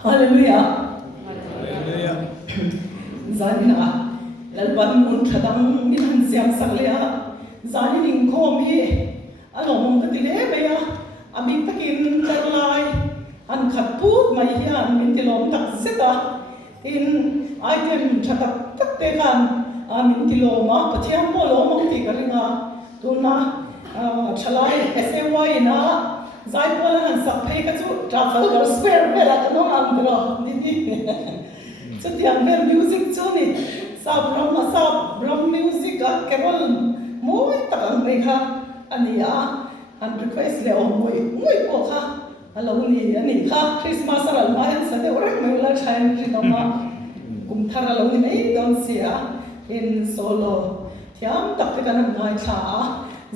Hallelujah. Zanina lalban mun thadang min han siam saklea zanin in khom hi alom ka tile meya amik takin tarlai an khat put mai hian min tilom tak zeta in item chatak tak te kan min tiloma pathiam polo mong ti karinga tuna chalai SAY na zai pola han sak phei ka chu Trafalgar Square vela ka no andro ni so tiang ver music chu ni sab ram music a carol moi tak mai kha ania an request le moi po kha alo ni ani kha Christmas al mai sa de orek mai la chain ri no ma kum thar alo ni nei don sia in solo thiam tak te kan ngai tha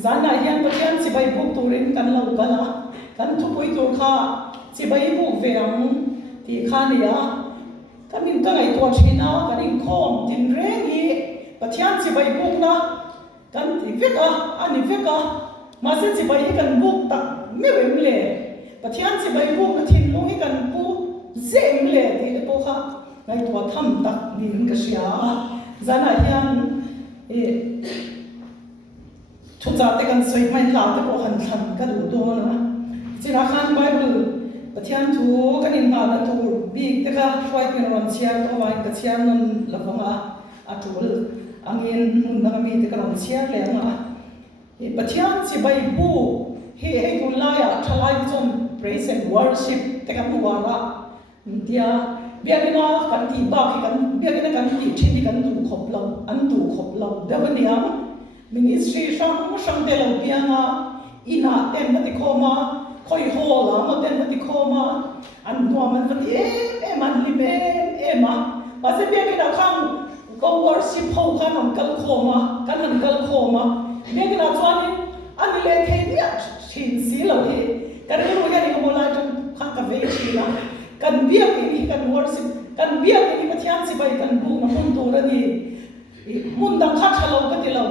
zana hian pathian si bai buk turin kan lo kala kan thu pui tur kha si bai buk veang ti kha nia kan in ka ngai to china kan in khom tin reng hi pathian si bai buk na kan ti veka ani veka ma se si bai kan buk tak me wem le pathian si bai buk na thin lu hi kan pu zem le ti le po kha ngai to tham tak din ka sia zana hian thu cha te kan soi mai la te ko han than ka du do na china khan bible pathian thu kan in ma na tu big te ka hwai ken ron chia to wai ka chia non la ma atul angin mun na mi te ka ron chia le ma pathian chi bai bu he tu la ya thalai chom praise and worship te ka mu wa ra dia biagina kan ti ba kan biagina kan ti thini kan tu khop lo an tu khop lo da bania ministry sang te lo pianga ina tem na ti khoma khoi ho la ma tem na ti khoma an no man ti man li be ma ba se biagina khang ko worship ho kan on kal khoma kan an kal khoma biagina chuani ani le the ni thin si lo hi kan ri ro ya ni mo la tu khang ka ve chi la kan biak ni kan worship kan biak ni pathian si bai kan bu na hun tu ra ni mun dang kha thalo ka ti lo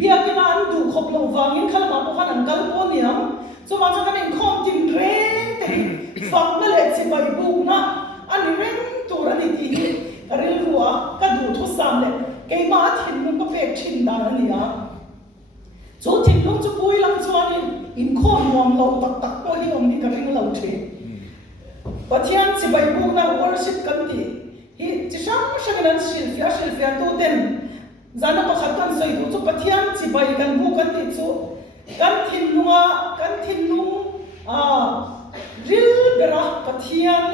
biakina an du khop lo wangin khalama ko kan kal po niam so ma cha kan in khom tin reng te fak na le si bai bu na ani reng tu ra ni ti karil ruwa ka du thu sam le ke ma thin mun ko pek thin da ni ya so thin lu chu pui lang chuan in khom nuam lo tak tak po hi om ni ka ring lo the pathian si bai bu na worship kan ti hi chi sang nan silfia tu ten zana pa khatan sai du chu pathian chi bai kan bu kan ti chu kan thin lung ril bera pathian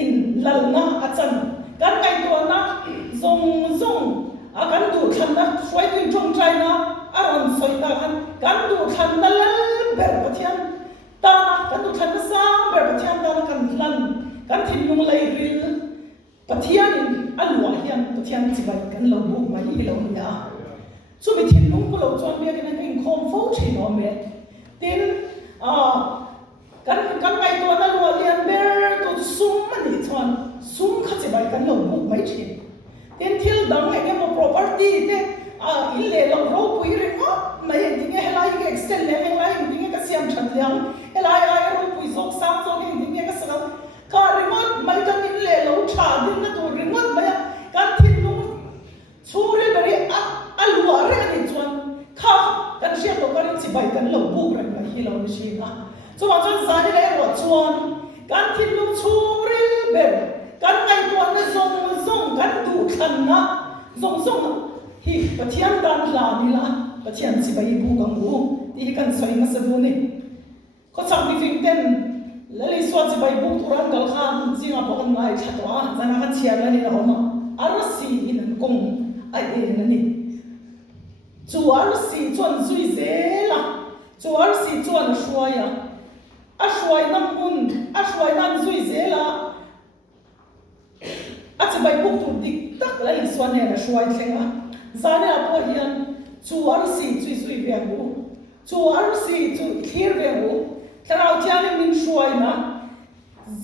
in lalna achan kan ngai to na zong kan du than na swai tin thong trai na aron soi ta kan du than na lal ber pathian ta kan du than na sang ber pathian ta kan lan kan thin lung lai ril pathian alwa hian pathian chi bai kan lo bu mai hi lo nia chu mi thin lung ko lo chuan bia kan in khom fo thin o me tin kan ngai to na lo lian ber to sum mani chuan sum kha chi bai kan lo bu mai thin tin thil dang nge mo property te in le lo ro pui ri ngo mai ding he lai ke extend le he lai ding ka siam that liang he lai ro pui zok sam zo he ding ka sa ka remote mai kan in le lo tha din na to remote mai kan thin lu churi bari alwa re ni chuan kha kan sia to kan chi bai kan lo bu ra mai hi lo ni shi na so ma chuan zani le ro chuan kan thin lu churi ber kan ngai to na zong kan du than na zong hi pathian dan la ni la pathian chi bai bu gang bu ti kan soi na sa du ni ko chang ni fing ten lali swat si bai buk turan kal khan jinga pokan ngai thatwa zana kha chiar la ni la oma arsi in kong ai na ni chu arsi chuan zui zela chu arsi chuan shwaya a shwai nam mun a shwai nan zui zela a chi bai buk tu dik tak lali swan ne na shwai thenga zane a po hian chu arsi zui ve bu chu arsi chu thir ve bu tharau thian min shwai na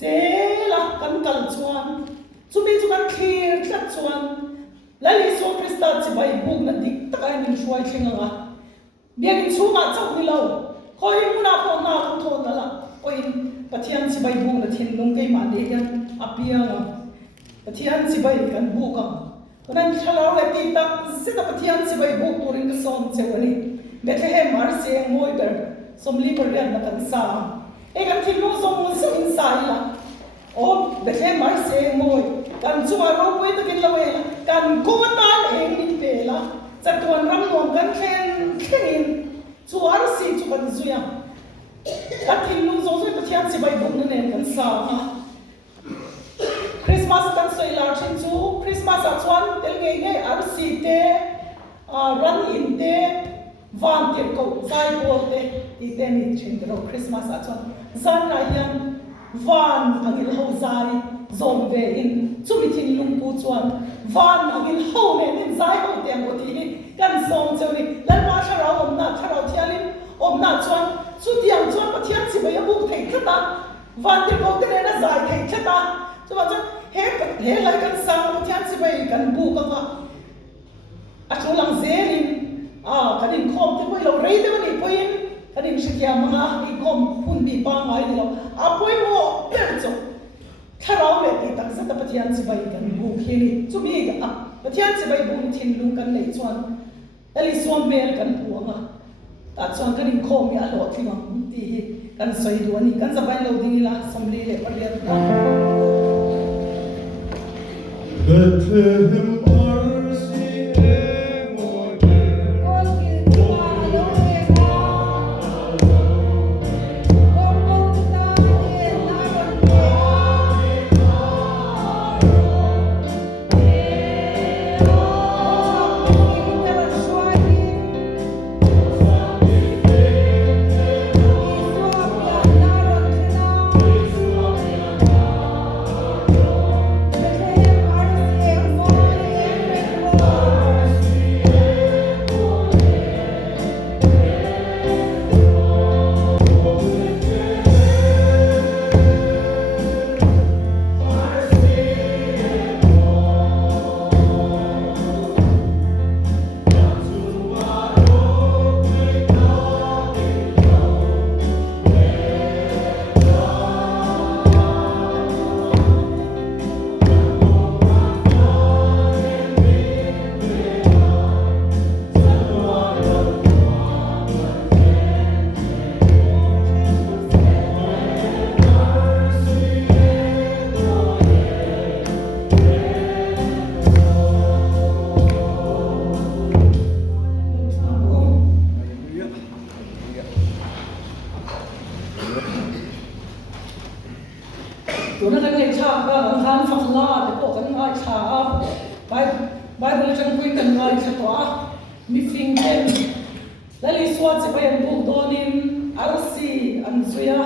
zela kan kal chuan chu mi chu kan clear thlat chuan lali so krista chi bai buk na dik takai min shwai thenga biakin chunga chau ni lo khoi muna ko na tho na la oi pathian si bai bu na thin lung ke ma de yan apia pathian si bai kan bu ka tunan thalau le ti tak zeta pathian si bai bu turin ka som chewani Bethlehem mar se moi ber somli per yan na kan sa e kan thin lung som mun sin sai la o Bethlehem mar se moi kan chuwa ro pui ta kin lawe kan ko tan eng ni pe la chatuan ram nom kan khen chuar si chu kan zuya kan thin lung zo zo pathian si bai bu na nen kan sa Christmas kan soi la chin chu Christmas a chuan tel nge nge ar si te ran in te van te ko sai bol te ti te ni chin ro Christmas a chuan zan na yan van angil ho zai zom ve in chu mi thin lung pu chuan van angil ho ne nin zai ho te mo ti kan som cheu ni lan ma thara om na thara thialin om na chuan chu tiang chuan pathian si bai bu thei khata van te ko te na zai thei khata chu ba chuan he lai kan sang pathian si bai kan bu ka nga a chu lang zelin kanin khom te poi lo rei te ni poi kanin shikia manga ni khom phun bi pa ngai ni lo a poi mo per chu tharau le ti tak sa ta pathian si bai kan bu khini chu mi ga pathian si bai bu thin lung kan nei chuan ali som mel kan puanga ta chuan kanin khom ya lo thima ti kan soi du ani kan zabai lo ding la samli le pariat na Bethlehemตัวนั้นเลยชาก็ทานฟังลาแต่ตัวกันง่ายชาไปเลยจังคุยกันง่ายชาตัวมีฟิงเกนแล้วลิสวาจะไปยังบุกโดนินอาร์ซีอันซุยา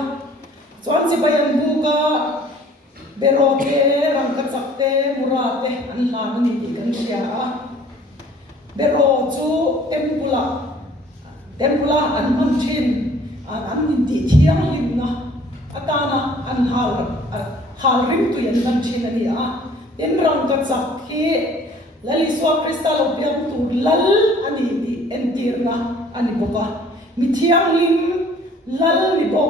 ส่วนจะไปยังบุกก็เบโรเกรังกัจักเตมุราเตอันลานันดีกันเชียเบโรจูเต็มปุลาอันมันชินอันดีเที่ยงลิมนะอาการอันฮาลริมตุยันมันชินนี่เต็มรังกัจักที่แล้วลิสวาคริสตัลอเปียมตูลัลอันนี้ดีเอ็นตีร์นะอันนี้บอกว่ามิเที่ยงลิมลัลนี่บอก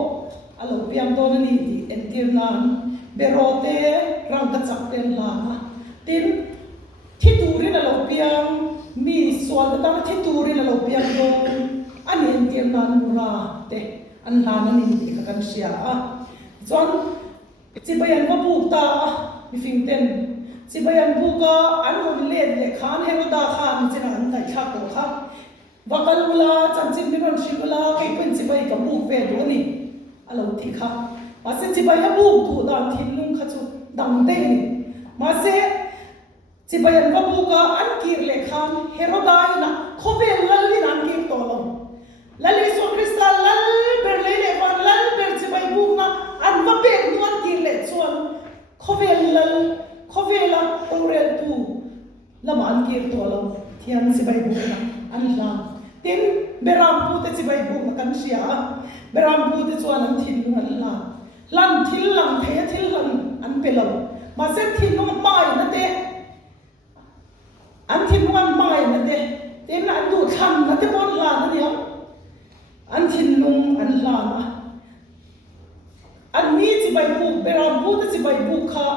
อัลอเปียมตัวนี้ดีเอ็นตีร์นะเบโรเตรังกัจักเต็มลานะเต็มที่ตูรินอัลอเปียมมีส่วนแต่ที่ตูรินอัลอเปียมโดนอันนี้เอ็นตีร์นะมุราเตอันลานันนี่กันเชียส่วนจิบยันว่าบุกตามีฟิงเต็นจิบยันบุกอันหุ่นเล่นเด็กขานเฮวดาขานจินันไหนชักตัวครับวักลุลาจันจิมิรันชิบุลาไอ้เป็นจิบยันกับบุกเวดูนี่อะไรที่ครับมาเสจิบยันบุกดูดันทิมลุงขจุดังเด้งมาเสจิบยันว่าบุกอันกีร์เล็กขานเฮโรดายนะเขาเวลลัลลินันกีร์ตัวลงลัลลิสุคริสตัลลัลเบร์เลเนวันลัลเบร์จิบยันบุกนะอันว่าเป็นนวลกีร์เล็กส่วนเขาเวลลัลเขาเวลาอุเรลตูละมันกีร์ตัวลงที่อันจิบยันบุกนะอันลาtin beram pu te chibai bu kan sia beram pu te chuan an thin an la lan thil lang the thil lan an pelo ma se thin no mai na te an thin wan mai na te tin an du tham na te bon la na nia an thin nung an la na an mi chi bai bu beram bu chi bai bu kha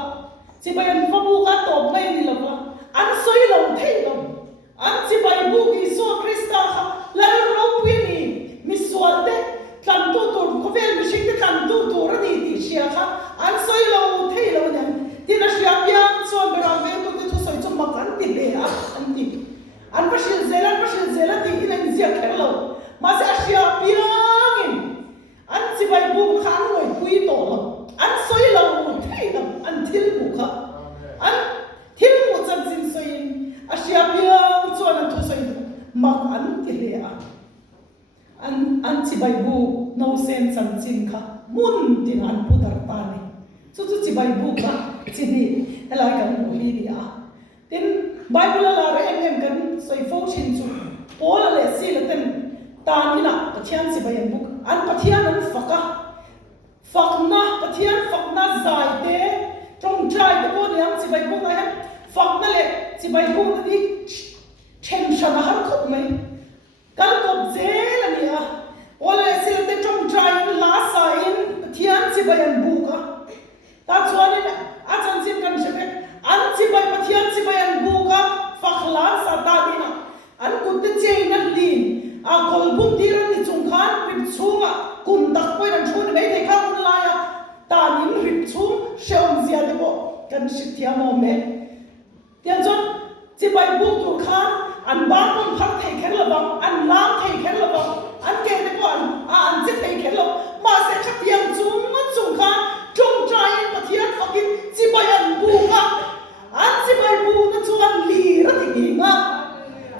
chi bai an va bu ka top mai ni lova an soi lo thei lo an chi bai bu ki so krista kha la ro pi ni mi so te tlan tu tu ko vel mi shing te tlan tu tu ra ni ti sia kha an soi lo thei lo nyan ti na sia piang so beram ve tu te thu soi chu mak an ti le a an ti an pashin zela ti in an zia kher lo ma sa sia piang in an chi bai bu khan loi pui to lo an soi lo thei lo an thil bu kha an thil mu chan sin soi in a sia piang chuan an thu soi mak an ti le a an chi bai bu no sen chan chin kha mun tin an pu dar ta ni chu chi bai bu kha chi ni helai kan mu hi ni a tin bible la re em kan soi fo chin chu pol le si le ten ta ni na pathian chi bai an bu an pathian an faka fakna pathian fakna zai te trong trai te bo niam chi bai bu na fakna le chi bai bu ni chen shan har khop mai kal kop zel ani a ole sil te trong trai la sa in pathian chi bai an bu ka ta chuan in a chan chin kan shebe an chi bai pathian chi bai an bu ka fakla sa ta ni na an kut te che na lin a kol bun ti ran ni chung khan rip chunga kun dak poi ran chun mai thei kha un la ya ta nin rip chung sheon zia de bo kan shi thia mo me tian chon chi bai bu tu khan an ba pon phak thei kher la bang an lam thei kher la bang an ke de bo an che thei kher lo ma se kha tiang chung khan chung trai pathian fakin chi bai an bu ka an chi bai bu na chuan li ra thi nga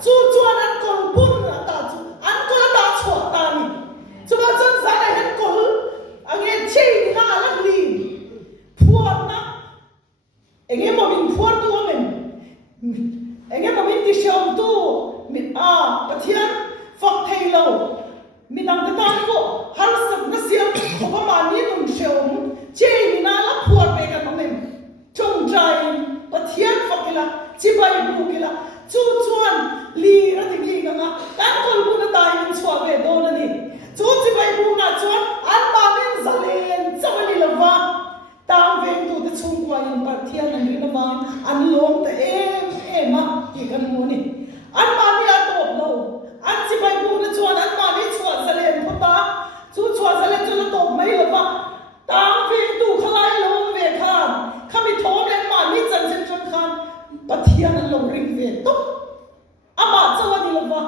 chu chuan an kon bun na ta chu an ko ta chua ta ni chu ba chan sa na hen ko ange chei ni nga la li phuat na enge mo bin phuat tu men enge mo bin ti shom tu mi a pathian fak thei lo mi nang ta ta ko har sab na siam ko ba ma ni num shom chei ni na la phuat pe ka men chung trai pathian fakila chi bai bu kila chu chuan li ra ti gi nga kan kol bu na tai min chwa ve do na ni chu chi bai bu na chuan an ma min zalen chawali lova tam ve tu te chung kwa in pathian an ri na ma an lom te em ma ki kan mo ni an ma ni a top lo an chi bai bu na chuan an ma ni chwa zalen phota chu chwa zalen chu na top mai lova tam ve tu khalai lo ve khan khami thom len ma ni chan chen chan khan pathian an lo ring ve to ama chawani lova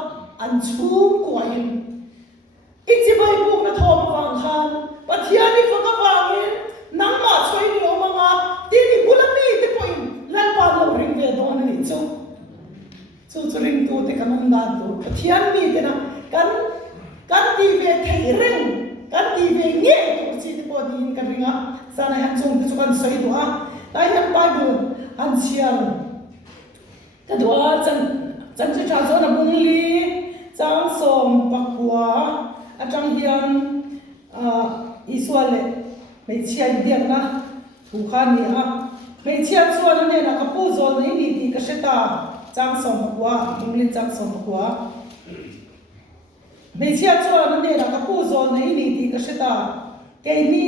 an chum kwain ichi bai bu na thom wang khan pathian ni faka wangin nang ma choi ni omanga ti ni bulami te point lan pa lo ring ve do na ni chu ring tu te kan na do pathian mi te na kan ti ve thei reng kan ti ve nge tu chi te po din kan ringa sana han chung te chu kan soi do a tai han bible an sial ta do chan chi cha zo na bung li chang som pakwa a chang hian Israel mấy chia điện na thủ khan ni a mấy chia chuan ne na kapu zol nei ni ti ka seta chang som pakwa bung li chang som pakwa mấy chia chuan ne na kapu zol nei ni ti ka seta ke ni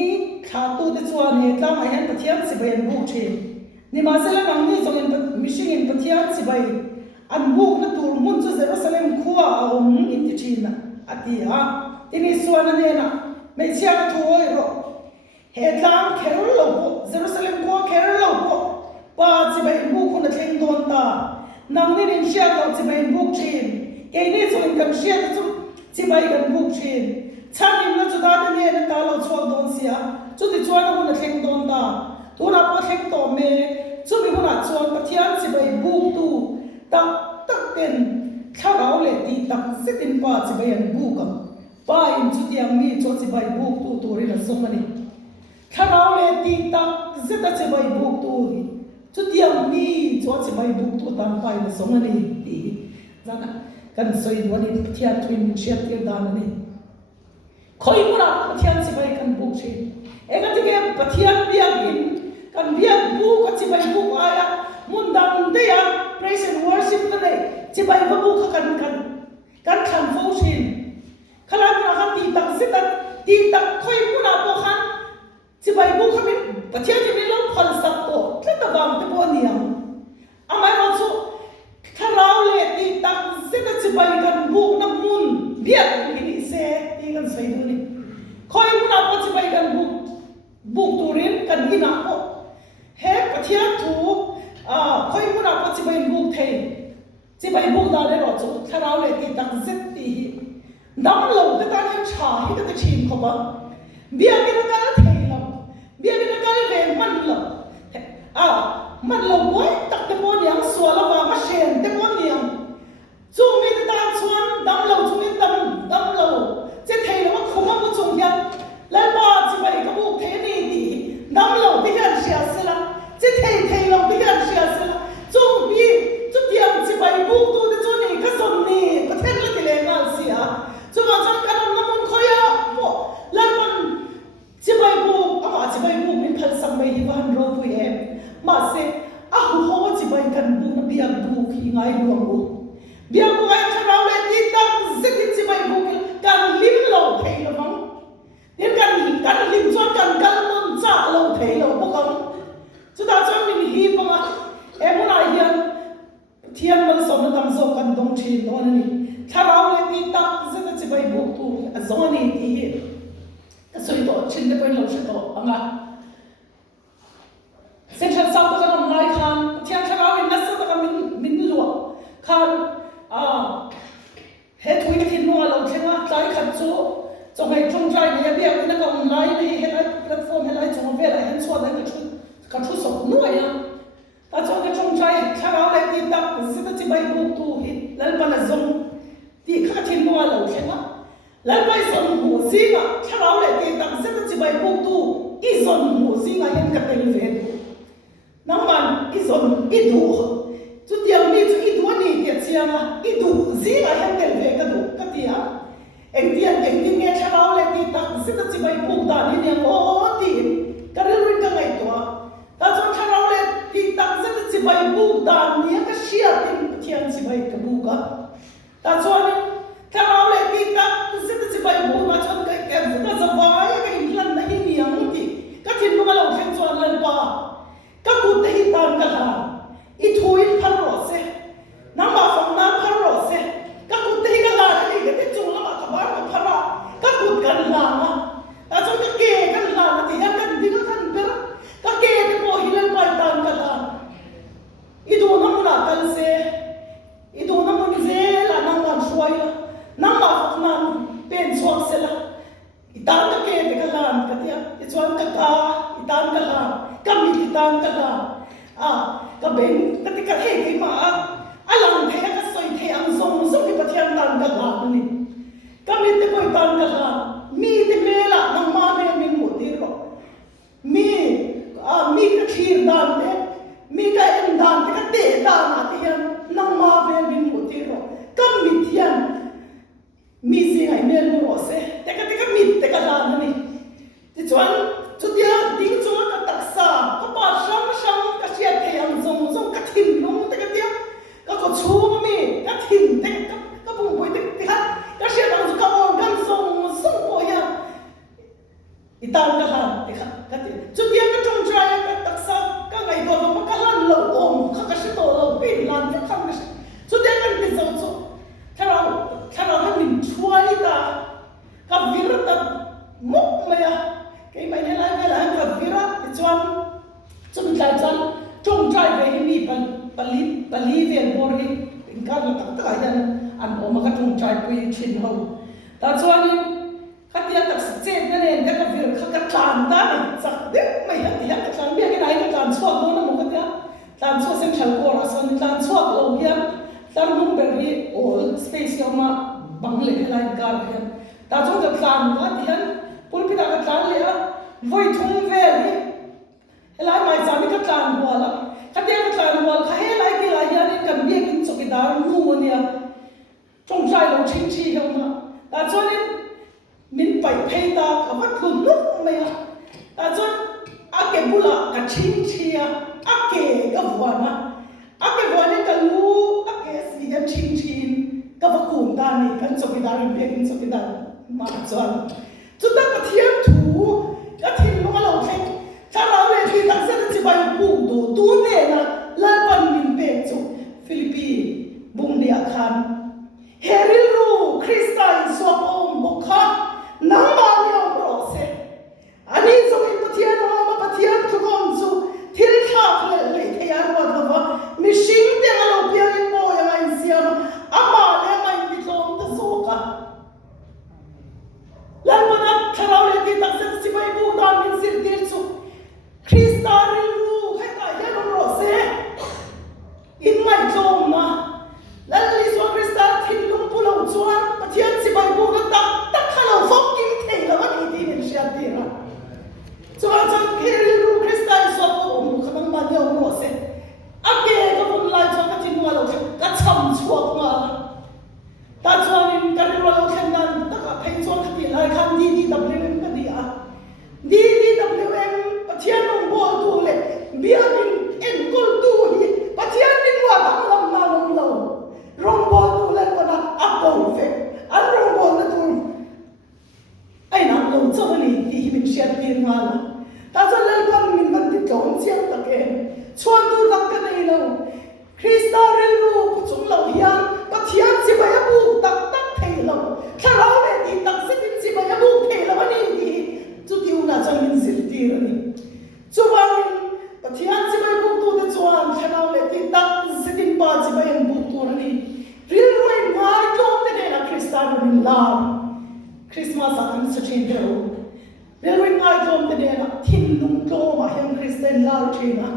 kha tu te chuan he tlang a hen pathian si bai an bu the ni ma sela nang ni zong in mishing in pathian si bai an bu na tur mun chu Jerusalem khuwa in ti thina ati a tini suan ne na mấy chia ka thoi ro he tlang kher lo po Jerusalem ko kher lo po pa chi bai bu khuna thleng don ta nang ni rin sia ko chi bai bu thin ke ni chu in kan sia chu chi bai kan bu thin chan in na chu da ne na ta lo chuak don sia chu ti chuan na khuna thleng don ta tu na po thleng to me chu bi khuna chuan pathian chi bai bu tu tak ten tharau le ti tak sitin pa chi bai an bu ka pa in chu tiang mi chu chi bai bu tu ri na song ani tharau le ti tak zeta chi bai bu tu chu tiang mi chu chi bai bu tu tan pai na song ani ti zana kan soi do ni pathian twin shet ti dan ani khoi mura pathian chi bai kan bu chi ega ti ke pathian biak in kan biak bu ka chi bai bu aya mun dang de ya praise and worship ka nei chi bai bu ka kan khan fo shin khalan na kan ti tak sit ti tak khoi mura po khan chi chỉ bay buộc thầy chỉ bay buộc đó để rồi chú thà rau lại thì đặc rất thì nắm lâu cái ta nên trả hết cái chuyện của bà bây giờ cái nó thầy lắm bây giờ cái nó về mình lắm mình lâu quá tắc cái món yang xua là vào mà xem cái món yang chú mình ta xuân nắm lâu chú mình nắm lâu chỉ thầy là không có một chung yang lại bà chỉ bay cái buộc thầy này thì nắm lâu thì cái gì sẽ là chỉ thầy lâu thì cái gì sẽ là chú bị chú tiệm chỉ bay buộc tôi để chú này cái sòng này cái thầy là cái này ngon xí chú mà chắc cái nó muốn khơi bộ lại mình chỉ bay buộc chỉ bay buộc mình phải sang bay đi vào rồi vui em mà sẽ họ chỉ bay cần buộc nó bị buộc khi ngay luôn buộc bây giờ ngay cho nó lên đi tăng rất chỉ bay buộc cần lim lâu thầy là vắng nên cần lim cho cần môn trả lâu thầy lâu buộc không chúng ta cho mình hi bằng em muốn ai hiện thiên mình sống nó tầm dầu cần đông chín đó nàyถ้าเราเลยตีตักจะจะไปบุกตัวจงนี่ที่ก็สุดโต่งชิ้นเดียวเป็นเราสุดโต่งอ่ะเส้นชันสาวก็ต้องไล่คันเที่ยงถ้าเราเป็นนักสู้ก็มินหลวงคันเฮ็ดทุยก็ทิ้งมัวเราใช่ไหมใจขัดสู้จงให้จงใจเนี่ยเบี้ยก็นักก็ไล่เลยให้ไล่แพลตฟอร์มให้ไล่จงเอาเบี้ยไล่ให้ส่วนนั้นก็ชุดสองหน่วยนะแต่จงก็จงใจถ้าเราเลยตีตักจะไปบุกตัวแล้วมันจะจงที่ข้าทิ้งมัวเราใช่ไหมแล้วไปส่งหัวซิงถ้าเราเลยตีตักจะไปบุกตัวอีส่งหัวซิงยังกับเป็นเวรน้ำมันอีส่งอีดูจุดเดียวนี้จุดอีดูนี่เดียดเชียงอีดูซิงยังเป็นเวรกันดูกันที่เอ็งเนี่ยถ้าเราเลยตีตักจะไปบุกด่านนี่โอ้ตีกันเรื่องกันไงตัวแต่จนถ้าเราเลยตีตักจะไปบุกด่านนี้ก็เชื่อเป็นเที่ยงจะไปกับบุกแต่ส่วนถ้าเราเลยตีตักจะไปบุกมาจนก็แก่ก็สบายก็อินลันไม่มีอย่างที่ก็ทิ้งมันเราแค่ส่วนลันป่าก็กูได้ตามกันละอีทุยพันรอเสน้ำมาฝั่งน้ำพันรอเสก็กูได้กันละนี่ก็ได้จุงละมาขบานกับพันรอก็กูกันละมาแต่ส่วนก็เกย์กันละที่ยังกันดีก็กันเปล่าก็เกย์ที่พอฮิลันไปตามกันละอีดูน้ำหนักกันเสอีดูน้ำมันเซละน้ำมันช่วยละน้ำมาฝักน้ำเป็นช่วงเสละอีตานก็เกย์กันละกันที่อีช่วงก็กาอีตานกันละก็มีอีตานกันละก็เป็นก็ที่ก็เท่ขึ้นมาหลังเท่ก็สวยเท่อันทรงที่ประเทศตานกันละนี่ก็มีแต่คนตานกันละมีแต่เมล่ะน้ำมาเมมีหมดที่รอมีก็ขีดดานเด้มีก็เอ็นดานแต่ก็เตะดานที่ยังน้ำมาเมมีหมดที่รอก็มีที่ยังมีสิ่งไหนเมล์รู้เสแต่ก็มีแต่ก็ดานนี่ที่ชวนจุดเดียวดิ้งชวนก็ตักษาก็ปาช่างก็เชียร์เทียงทรงก็ทิ้งลงแต่ก็เดียวก็ชูมีก็ทิ้งแต่ก็ปุ่งไปแต่ก็เชียร์ทางก็มองกันทรงโอ้ยอีตานก็หันแต่ก็เดียวจุดเดียวก็จงใจก็ตักษาก็ไงก็มันก็หันเราอมเขาก็เชื่อตัวเราเป็นหลานที่ทำก็จุดเดียวกันเป็นส่วนถ้าเราให้หนึ่งช่วยตากับวิรัตมุกเลยก็ไม่ได้ไล่ไปแล้วกับวิรัตจวนจงใจไปให้มีปลีเวียนบริเป็นการตั้งใจนั้นอันโอมาก็จงใจไปชินเขาแต่จวนนี้ขัดยังตัดเจ็ดนั่นเองแต่กับวิรัตเขาก็จานได้สักเด็กไม่เห็นที่เขาจานเบี้ยกันไหนก็จานช่วงโน้นนะมึงก็เนี่ยจานช่วงเส้นฉันโกรธส่วนจานช่วงเราเบี้ยตอนมึงเป็นที่โอ้สเปซยอมมาบังเลยอะไรกันเนี่ยแต่จงจะจานนะที่นั้นพูดพิจารณาจานเลยไว้ทุ่งเวลี่อะไรไม่จานนี่ก็จานหัวละถ้าเดี๋ยวก็จานหัวเขาให้อะไรกี่อะไรนี่กันเบี้ยกินสุกิดารูเนี่ยจงใจเราชิ้นชี้เข้ามาแต่จนนี้มินไปเพย์ตากับว่าทุนลุกไม่อะแต่จนอาเก็บบุละกับชิ้นชี้อาเก็บกับหัวนะอาเก็บหัวนี่กันรู้อาเก็บสียังชิ้นก็ว่ากูนตานี่กันสุกิดาเบี้ยกินสุกิดามาจนจุดนั้นก็เทียมถูก็ทิ้งลงมาเราเองถ้าเราเลยที่ตั้งเส้นจะไปปูดูเนี่ยนะแล้วปันมินเป็นจุฟิลิปปินส์บุงเดียคันเฮริลูคริสตันสวมองค์บุคคลน้ำมันยอมรอเสอันนี้จะเป็นปฏิญาณมาปฏิญาณทุกคนจุทิลชาเลยที่ยารวัดว่ามิชิงเดีย zen lar thina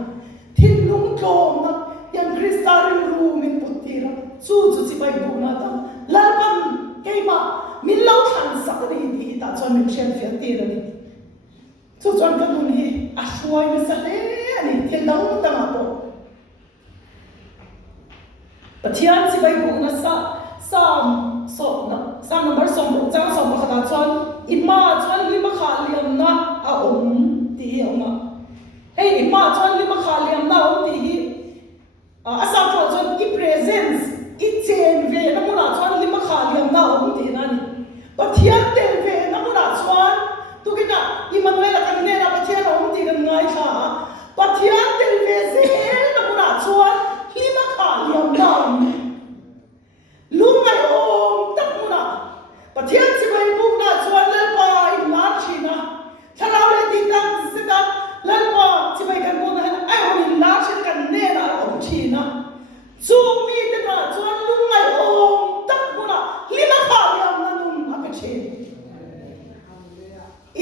thin lung tlom na yang kristal room in putira chu chi bai bu na ta lalpan keima min lo than sak ni ti ta chon min chen fian ti ra ni chu chon ka nun hi a hruai na sa le ani thil dang ta ma po pathian chi bai bu na sam number som chang som ba khata chon ima chon lima kha liam na a ti oma hey ima chon lima kha liam na ti hi asa chon I presence I chen ve na muna chon lima kha liam na ti na ni pathian tel ve na muna chon tu kina Emmanuel kan ne na pathian ti kan ngai kha pathian tel ve se na muna chon lima kha liam na lungai om tak muna pathian chi bai bu na chuan lal pa in la china thalau le ti tang sita lal pa chi bai kan bu na ai on in la chin kan ne na om china chu mi te na chuan lungai om tak muna lima kha yam na nun a pe che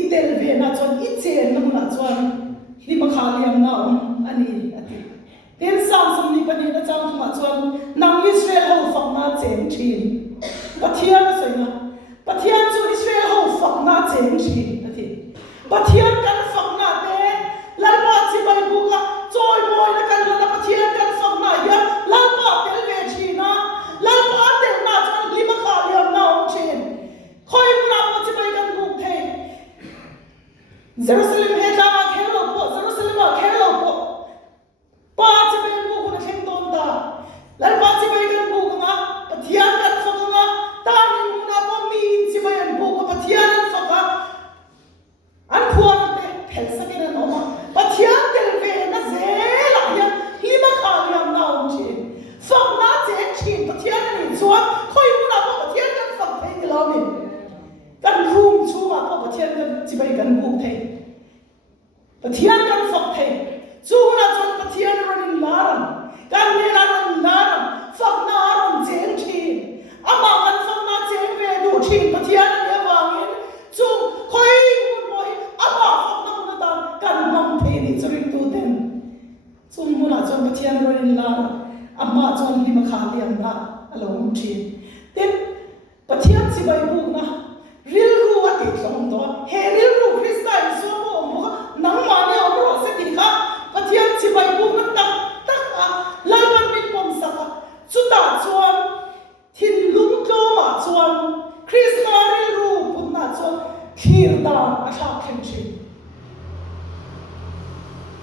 I tel ve na chuan I chen na muna chuan lima kha yam na om ani ati ten sam ni pani na chang thuma chuan nang Israel ho fak na chen thin pathian sai na pathian chu Israel ho fak na chen thin ati pathian kan fak na te lalpa chi bai bu ka choi boy na kan la pathian kan fak na ya lalpa tel ve thina lalpa tel na chuan lima kha liam na om thin khoi mu na pa chi bai kan bu the Jerusalem he ta ma khelo po Jerusalem ma khelo po pa chi bai bu ko na theng ton da lal pa chi bai kan bu nga pathian kan fak nga ta ni mu na po mi chi bai an bu ko pathian an fak nga an phuan te phel sakin an oma pathian tel ve na zela ya lima kha liam na om chi fak na che chin pathian ni chuan khoi mu na po pathian kan fak thei ni lo ni kan room chu ma po pathian kan chi bai kan bu thei pathian kan fak thei chu na chuan pathian ron in laram kan ne la ron laram fak na ron chen thin ama kan fak na chen ve du thin pathian ne wangin chu khoi mu boy ama fak na mu ta kan mang thei ni churing tu ten chu mu na chuan pathian ron in laram ama chuan lima kha liam na alo thin ten pathian chi bai bu na real ru ati tlom to he real ru Christian so mo nang ma ne ro se ti kha pathian chi bai bu na tak a lalman min pom saka chuta chuan thin lung tlo ma chuan Christian real ru put na chuan thir da a tha khem chi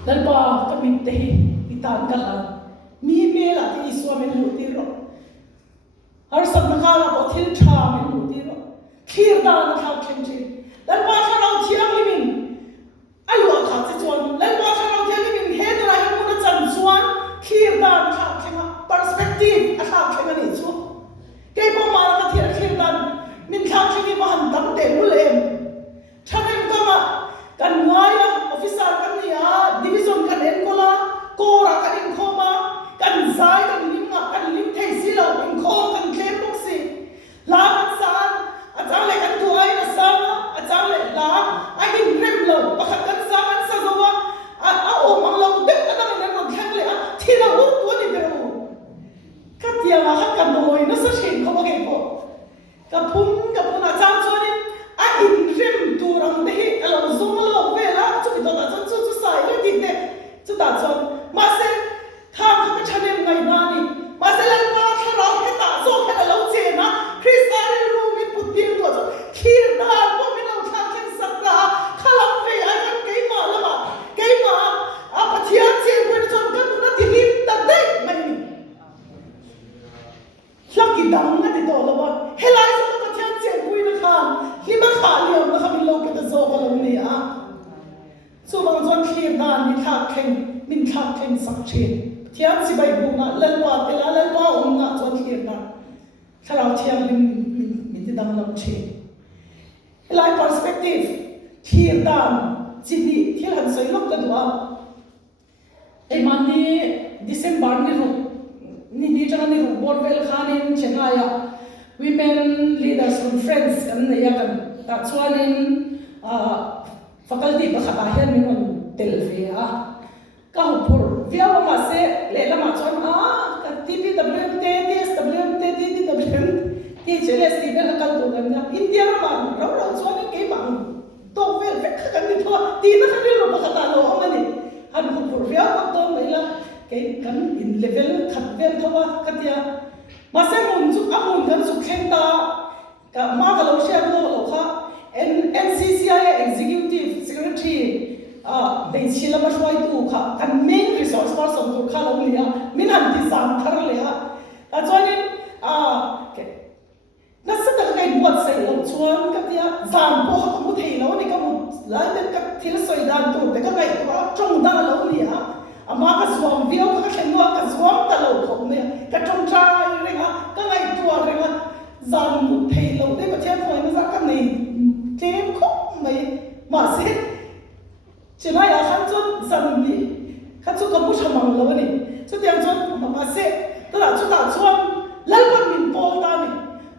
lalpa kamit te itan ka la mi me la ti so men lu ti ro har sab na kha la ko thil tha men lu ti ro thir da na tha khem chi lalpa tha rau thiang li min alu a kha chi chuan lalpa tha rau thiang li min he na hi mu na chan chuan thir da na tha khem perspective a tha khem ni chu ke po ma na thir dan min tha khem ni ma han tam te mu le thanem ka ma kan ngai officer kan ni a division kan en kola kora kan in khoma kan zai kan lim thei si lo in khom kan claim box si la kan san a chang le kan tu ai na sa a chang le la a in rem lo pakhat kan sa kan sa zowa a o mang lo de ka na men ro thang le a thi la u tu ni de u ka tia ma ha kan noi na sa shin ko ge po ka pun a chang chuan in a in rem tu rang de hi a lo zong lo ve la chu bi to da chu sai le ti de chu da chuan ma se tha ka chanem ngai na ni ma se lan pa tha ro he ta zo he lo che na Christian ru mi putin to chu khir da po mi lo tha ken sak da khalam ve a kan kei ma la ma kei ma a pathian che ko ni chon kan na ti lim ta dai mai ni laki dang na ti to lo ba helai so pathian che ko ni khan hi ma kha liam na khamin lo ke ta zo ka lo ni a chu bang chon khir da ni tha khen min tha khen sak chen thiam si bai bu na lal pa te la lal pa na chon khir da khalau thiam min ti dang lam che helai perspective khir da chini thil han soi lok ka dua e man ni December ni ru ni chang ni ru borvel khanin chenaya women leaders conference kan ne ya kan ta chuanin faculty pakhat a hian min on tel ve a ka hupur viawa ma se le lama chuan ka TPWMT TSWMT DDWM THLS level ka tu kan na India ma ro chuan ke bang to vel vek kan ni tho ti na kan ro ba ta lo amani han hupur viawa to mai la ke kan in level khat vel thawa ka tia ma se mun chu amun kan su khen ta ka ma ka lo share lo kha NCCI executive secretary they chila ma shwai tu kha kan main resource person tu kha lo lia min han ti sam thar lia ta chuanin ke na sa ta kai buat sai lo chuan ka tia zam po ha mu thei lo ni ka mu lai te ka thil soi dan tu te ka kai tu trong da lo lia ama ka suam vio ka khen no ka suam ta lo khom me ka trong trai renga ka ngai tu renga zam mu thei lo te ka chen phoi na za ka nei kem khop mai ma se chena ya khan chon zamli kha chu ka mu thamang lo ni chu tiang chon ma se ta chuan lal pan min pol ta ni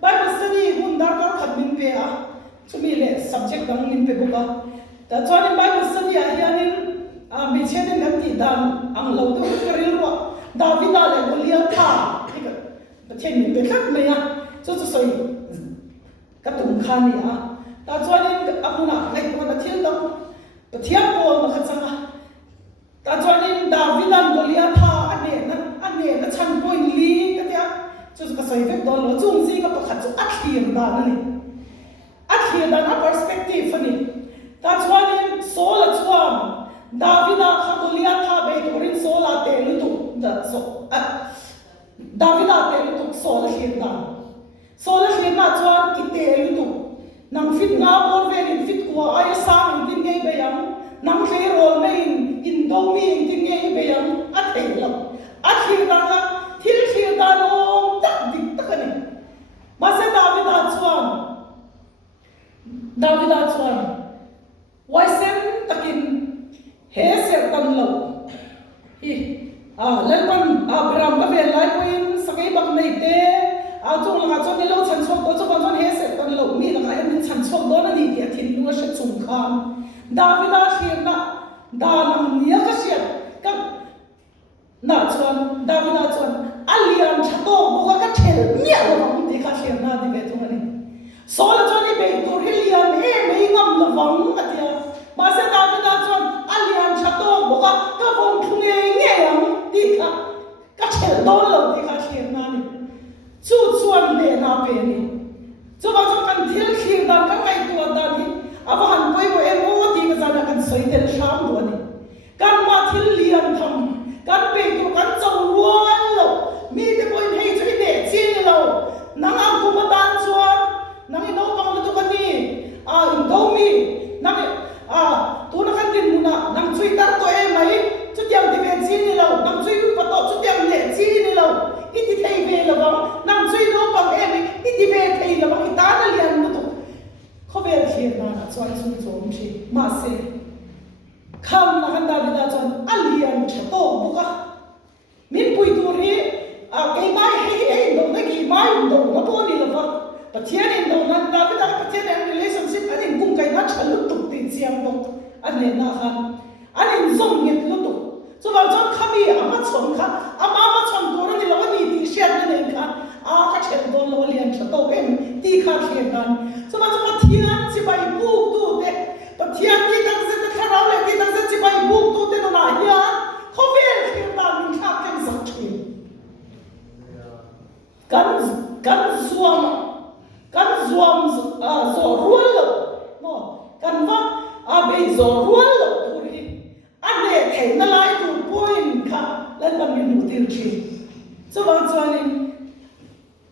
bible study hun dar ka khat min pe a chu mi le subject dang min pe buka ta chuan bible study a hianin mi chen den ti dan ang lo do ka ril wa david a le goliath tha ka chen min pe khat me a chu soi ka tum khan ni a ta chuan amuna ngai ko na thil dang pathian pol ma kha changa ta chuanin david an goliath tha ane na chan point li ka tia chu ka soi vek don lo chung si ka pakhat chu athlir da na ni athlir da na perspective ani ta chuanin sola chuan david a kha goliath tha be turin sola te lu tu da so david a te lu tu sola hlir na chuan ki te lu tu nang fit nga bor ve in fit kwa ai sang in tin ngei be yang nang hle rol me in do mi in tin ngei be yang a thei lo a thir da la thil thir da lo tak dik tak ani ma se david a chuan wai sem takin he ser tan lo hi lal pan abram ka ve lai ko in sakai bak nei te chung la chon ni lo chan chok ko chon he se tan lo mi la ai min chan chok do na ni ti thin nu se chung khan david a thir na da nam nia ka siat ka na chuan david a chuan alian chato bo ka thel nia lo ti kha thir na di ve thung ani sol chon ni be tur hilian e me ngam la wang atia ma se david a chuan alian chato bo ka bom thung nge yang ti kha ka thel do lo ti kha thir na ni chu chuan le na pe ni chu ba chu kan thil khir dan ka kai tu da ni aba han poi bo em o ti ka zana kan soi tel sham do ni kan ma thil lian tham kan pe tu kan chau ruan lo mi te poi hei chu ne chi ni lo nang am ku ma dan chuan nang i no pang lu tu kan ni in do mi nang tu na kan din mu na nang chui tar to e mai chu tiam ti ve chi ni lo nang chui pa to chu tiam le chi ni lo iti thei ve la bang nang chui no pang e mai iti ve thei la bang ta na lian mu tu kho ve khir na chuan chu chom chi ma se kham na kan da vi da chuan alian chato buka min pui tu ri kai mai hei do na ki mai do na po ni la fa pathian in do na da vi da pathian in relationship ani kum kai na chalu tu ti chiam do ane na khan ani zong nget lu tu so ba chon khami ama chon kha ama chon do na ni lo ni ti shet ni kha ka chen do lo lian chato em ti kha khien dan so ba chon pathian chi bai bu tu te pathian ti tang se ta kharau le ti tang se chi bai bu tu te na ya kho ve khien dan ni kha kem sak thi kan zuam zo rual lo no kan va be zo rual lo tu ri ane thei na lai tu point kha lan ban min nu tir chi so ba chuanin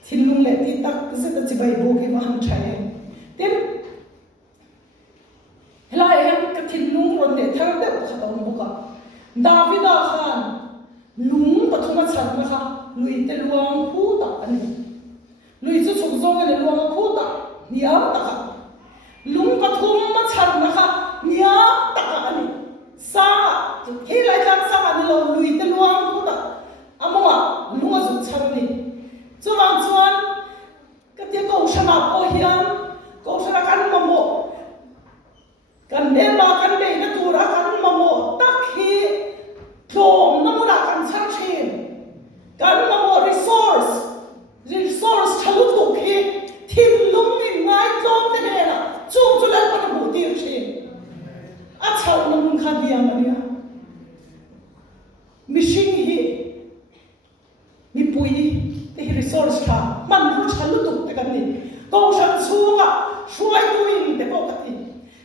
thin lung le ti tak se ta chi bai bo ki ma han thai tin helai hem ka thin lung ron ne thar de kha dong bo ka david a khan lung pathuma chan na kha lui te luang pu ta ani lui chu chuk zong ne luang pu ta niam ta kha lung pathum ma chan na kha niam ta ka ani sa he lai kan sa ani lo lui te luang pu ta amwa lunga zu char ni chuan ka te ko shana ko hian ko shana kan mamo kan ne ma kan be na tu ra kan mamo tak hi resource ค่ะมันรู้ฉันรู้ตุกแต่กันนี่ก็ฉันสู้อ่ะช่วยตัวเองแต่บอกกันนี่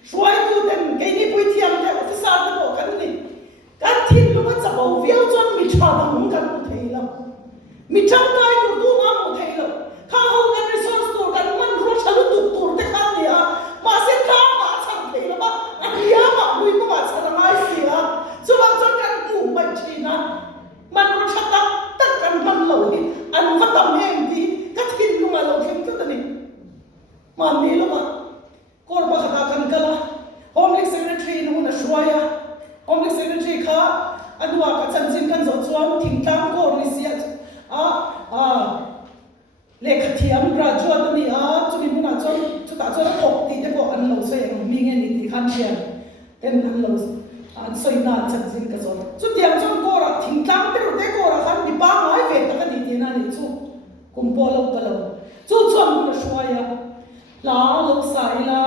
ช่วยตัวเองแกนี่ไปเที่ยวแต่ออฟฟิศแต่บอกกันนี่การทิ้งลูกจะบอกวิวจนมีชาดังกันหมดเลยมีจังไงตัวมาหมดเลยข้าเอาเงิน resource ตัวกันมันรู้ฉันรู้ตุกตัวแต่กันนี่อ่ะมาเส้นทางมาสั่งเลยแล้วว่าอันนี้มาลุยมาสั่งอะไรเสียส่วนจนกันกูไม่ใช่นะมันรู้ชัดตั้งกันมันเหล่านี้อันว่าทำเองดีก็ทิ้งลงมาเราทิ้งตัวนี้มามีแล้วมาก็มาขดากันกันละ Homeless Secretary นู่นนะช่วยอ่ะ Homeless Secretary ค่ะอันว่ากับฉันจินกันสดส่วนทิ้งตามก็ริเสียเลขเทียมกระจวดนี่จุดนี้มันจนจุดตาจนหกตีจะบอกอันเราเสียมีเงินนี่ที่ขันเชียนเป็นอันเราสวยน่าฉันจินกันสดจุดเทียมจนก็ระทิ้งตามไปรู้ได้ก็ระขันมีบ้างไอ้เวทกันดีๆนั่นนี่จุดกุมโปลกตลอดจุดส่วนมันช่วยอ่ะลาลูกสายละ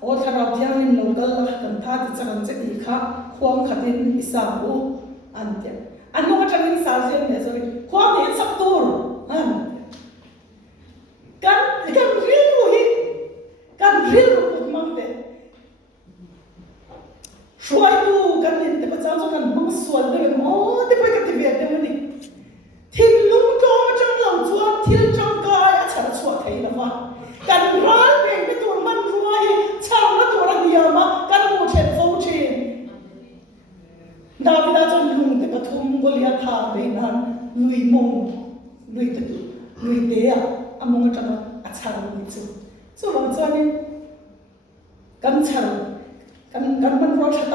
โอ้ถ้าเราเที่ยวนี่เราก็ละกันท่าที่จะกันจะดีค่ะควงขัดดินอิสาบุอันเดียอันนู้นก็จะเป็นสารเสียเนี่ยสิควงเห็นสักตัวอันกันเรียนรู้หิกันเรียนรู้พูดมั่งเด็ช่วยดูกันเนี่ยแต่ประจำกันมั่งส่วนเดียวโอ้ที่ไปกันที่เวียดเดี๋ยวนี้ทิ้งลุงโตมาจังเราจวนทิ้งจังกายอาจารย์สวดให้ละว่ากันร้ายเปลี่ยนไปตัวมันรวยชาวละตัวระเดียวมากันมูเชนโฟเชนดาวิดาจนลุงแต่กระทุ่มกลียธาเบนันลุยมงลุยตุลุยเดียอมงจังอาจารย์นี่จู่จู่วันจันทร์กันฉันกันมันรอชัด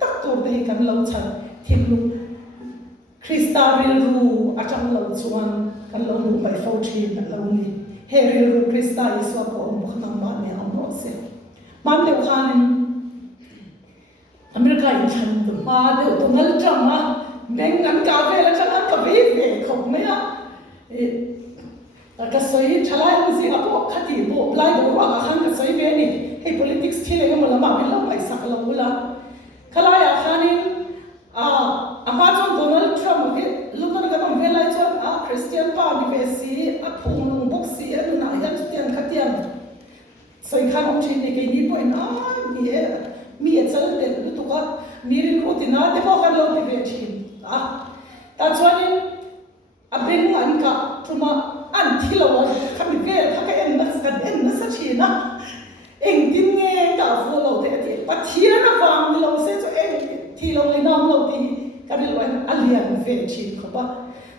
ตักตัวเดียกันเราฉันทิ้งลุงคริสตาเรียนรู้อาจารย์เราชวนกันเราลุงไปโฟเชนกันเรานี่เฮริรูคริสต์อิสวาก็มุขนามานเนี่ยอันรอเสียมันเดียวกันอเมริกาอินชันตุมาเดียวตุนัลจังมาเด้งกันกาเฟ่แล้วฉันก็วิ่งเขาไม่อะแต่ก็สวยชลายมันสิครับพวกคดีพวกไล่ดูว่าข้างก็สวยเว้ยนี่ให้ politics ที่เลยก็มันละมาไม่ละไม่สักละบุละขลายอาคารนี้อามาจนโดนัลด์ทรัมป์ก็ลูกนั่นก็ต้องเวลาจนคริสเตียนป้ามีเวสีพูนลงบุกสีอันนั้นยันจุดยันขัดยันสวยข้างองค์ชีนี่ก็ดีป่วยนะมีเจอเด็กตัวก็มีเรื่องรูทีน่าเดี๋ยวพอกันเราที่เวทีแต่ส่วนนี้เป็นงานกับทุ่มอันที่เราทำเวลถ้าก็เอ็นนักสักทีนะเองดิ้นเองกับฟูเราเด็ดปัจจัยนะฟังเราเสียจะเองที่เราเลยน้องเราที่กันเลยว่าอันเลี้ยงเวทีเขาปะ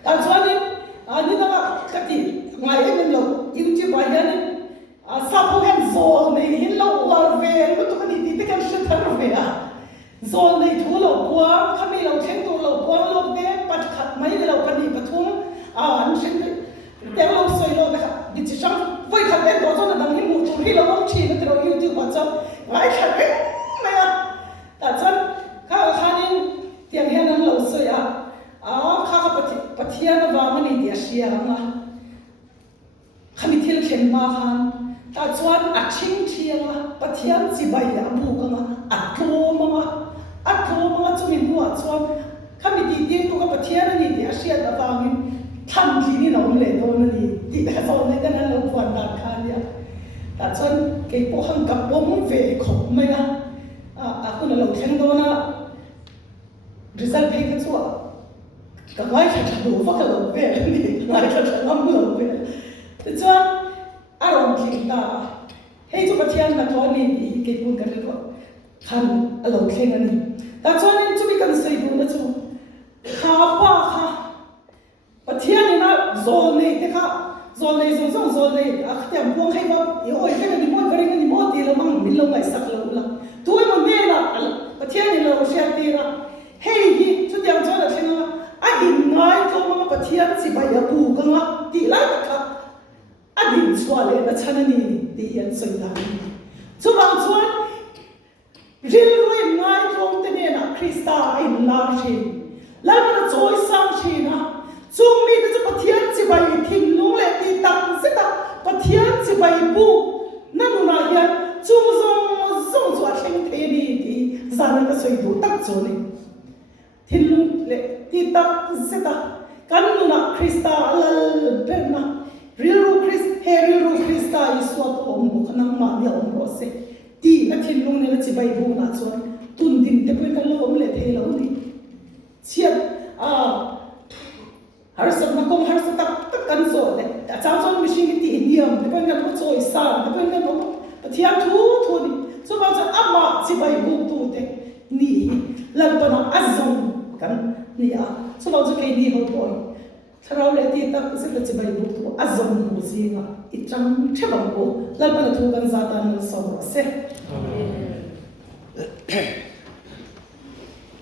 แต่ส่วนนี้อันนี้นะก็ที่ไงเอ็นเรายูทูบไปยันสับเห็นโซลในหินเราว่าเวลก็ต้องนี่ที่กันชุดทางเวลโซลในทั่วโลกว่าขมิ้นเราเช่นตัวเราว่าโลกเนี้ยปัจจัยไม่เราปฏิบัติทุ่งอันเช่นแต่เราสวยเราเนี่ยดิฉันช่างไว้ขัดเองตัวจนดังหินมุดที่เราต้องชี้มันเรายูทูบว่าจะไล่ขัดเองไม่อะแต่ฉันข้าข้านี่เตียงเห็นนั้นเราสวยข้าก็ปฏิญาณว่ามันนี่เดียเชียร์นะขมิ้นที่เราเขียนมาคันแต่ส่วนอัดชิงเชียร์ปฏิญาณสิบายบุกมาอัดโลมาจุมินหัวส่วนขมิ้นที่ตัวก็ปฏิญาณนี่เดียเชียร์แต่ฟังทำที่นี่เราเลยโดนนี่ที่แต่ส่วนนี้ก็นั้นเราควรดักคันเนี่ยแต่ส่วนเกี่ยวกับหังกับบ่มเวกของไม่นะคุณเราเช่นโดนresult เพลงกันชัวก็ไล่ฉันดูว่าเราเวนี่ไล่ฉันทำเราเวแต่ส่วนอารมณ์คิดตาให้จุดเทียนมาทอนนี่เกี่ยวกับเรื่องคันเราเช่นนี้แต่ส่วนนี้จุดมีกันใส่บุญนะจุดข้าป้าข้าปะเทียนนี่นะโซนนี่ที่ข้าโซนนี่แต่พวกใครว่าโอ้ยแค่นี้มันก็เรื่องนี้มันดีแล้วมั้งมิลลงไปสักแล้วละตัวมันเนี่ยนะปะเทียนนี่เราเชื่อตีนะเฮ้ยชุดเดียวจะอะไรนะอินง่ายก็มันปะเทียนสิบายบูกันละตีไรกันอินชัวร์เลยนะฉันนี่ดีอันสุดท้ายส่วนบางส่วนเรียนรู้ง่ายตรงที่เนี่ยนะคริสต์อินลาชีแล้วมันจะช่วยสร้างชีนะจุ่มมีแต่จะปะเทียนสิบายทิ้งลุงเลยตีตังสิตาปะเทียนสิบายบูนั่นนู่นนั่นยันจุ่มส่งตัวเช่นเทนี่ที่จานันก็สวยดูตักโจนี่ทิ้งลุงเลยตีตังสิตากันนู่นนะคริสต์ลาเบนนะ sa iswa to om khanang ma ni om ro se ti na thin lung ne la chi bai bu na chuan tun din te pui kan lo om le thei lo ni chiat har sa na kom har sa tak tak kan so le a chang chang mi sing ti niam te pui kan lo choi sa te pui kan lo pathian thu thu ni so ba cha amma chi bai bu tu te ni lan pa na azam kan ni a so ba cha ke ni ho boy sarau le ti tak se la chi bai bu tu azam mu zinga i chang chebang ko lan pa na thu kan za ta no so se amen